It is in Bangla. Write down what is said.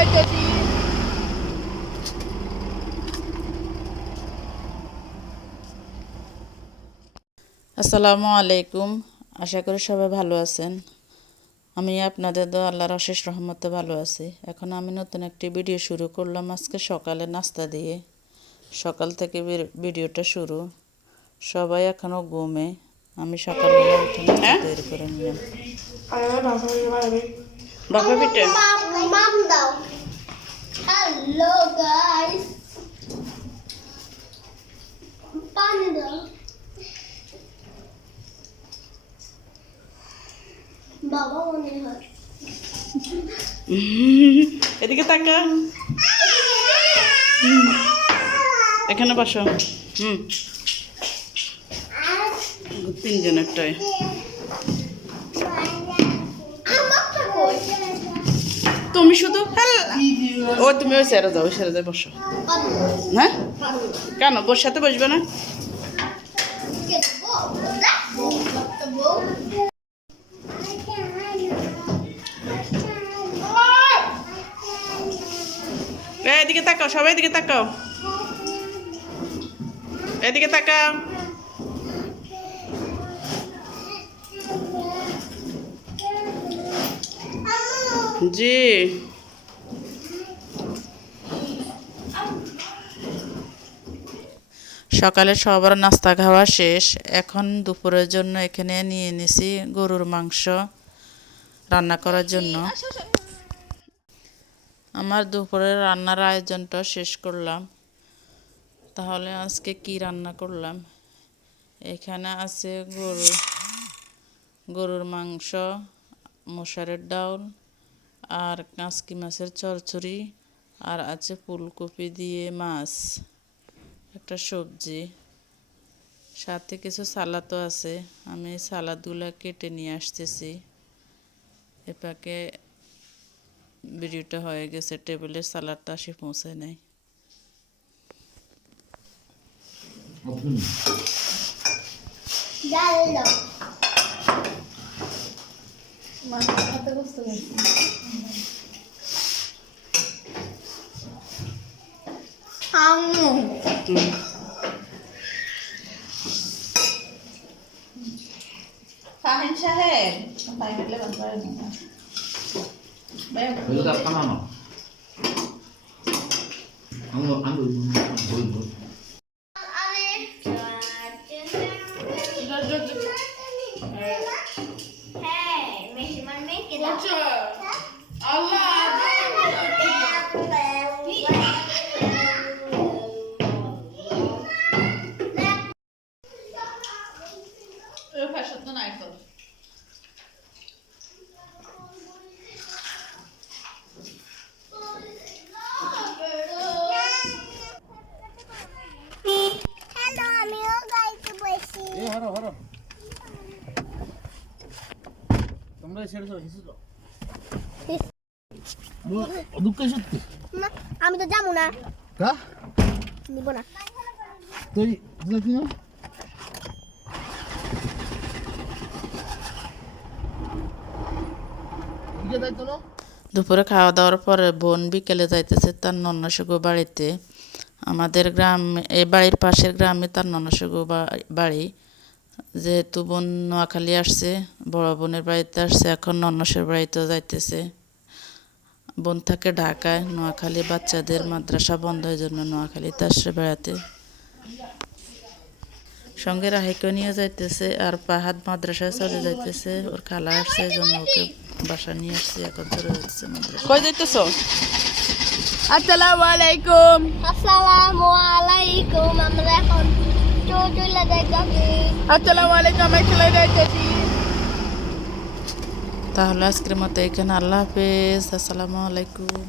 যাইতেছি আসসালামু আলাইকুম আশা করি সবাই ভালো আছেন আমি আপনাদের দো আল্লাহর অশেষ রহমতে ভালো আছি এখন আমি নতুন একটি ভিডিও শুরু করলাম আজকে সকালে নাস্তা দিয়ে সকাল থেকে ভিডিওটা শুরু সবাই এখনও ঘুমে আমি সকালবেলা উঠে তৈরি করে নিলাম পিঠে though. Hello guys. Panda. বাবা মনে হয় এদিকে তাকা। এখানে বসো। হুম। তিনজনেরটাই আমারটা কই তুমি শুধু ও তুমি ওই সেরে যাও ওই সেরে যাও বসো। হ্যাঁ? কেন? বোর সাথে বসবে না? এদিকে তাকাও সবাই এদিকে তাকাও। এদিকে তাকাও। জি। সকালে সবার নাস্তা খাওয়া শেষ। এখন দুপুরের জন্য এখানে নিয়ে নিছি গরুর মাংস রান্না করার জন্য। আমার দুপুরের রান্নার আয়োজনটা শেষ করলাম। তাহলে আজকে কি রান্না করলাম? এখানে আছে গরু গরুর মাংস মশারের ডাউল আর কাঁচকি মাছের চরচড়ি? আর আছে ফুলকপি দিয়ে মাছ, একটা সবজি। সাথে কিছু সালাদও আছে। আমি সালাদগুলো কেটে নিয়ে আসতেছি। এপাকে ভিডিওটা হয়ে গেছে, টেবিলের সালাডটা আসে পৌঁছে নেয় মাথা কষ্ট করছি আমু ফাহিম সাহেব ফাহিম એટલે બંધ করে দিন। બે બોલ કા કામ એ હારો હારો તમને છેડો હિસુ আমি তো যাব না। নিব না। তুই না দুপুরে খাওয়া দাওয়ার পরে বোন বিকেলে যাইতেছে তার নন্নসুগো বাড়িতে। আমাদের গ্রাম এই বাড়ির পাশের গ্রামে তার ননসুগো বাড়ি। যেহেতু বোন নোয়াখালী আসছে বড় বোনের বাড়িতে আসছে এখন নন্নসের বাড়িতেও যাইতেছে। বোন থাকে ঢাকায় নোয়াখালী বাচ্চাদের মাদ্রাসা বন্ধ হয়ে জন্য নোয়াখালীতে আসছে বেড়াতে। সঙ্গে রাহিকেও নিয়ে যাইতেছে আর পাহাদ মাদ্রাসায় চলে যাইতেছে। ওর খালা আসছে জন্য ওকে বাসা নিয়ে আসছে এখন চলে যাচ্ছে মাদ্রাসা কই যাইতেছ? আসসালামু আলাইকুম আসসালামু আলাইকুম আমরা এখন চলে যাইতাছি। আসসালামু আলাইকুম আমি চলে যাইতেছি। তাহলে আজকের মতো এখানে আল্লাহ হাফেজ আসসালামু আলাইকুম।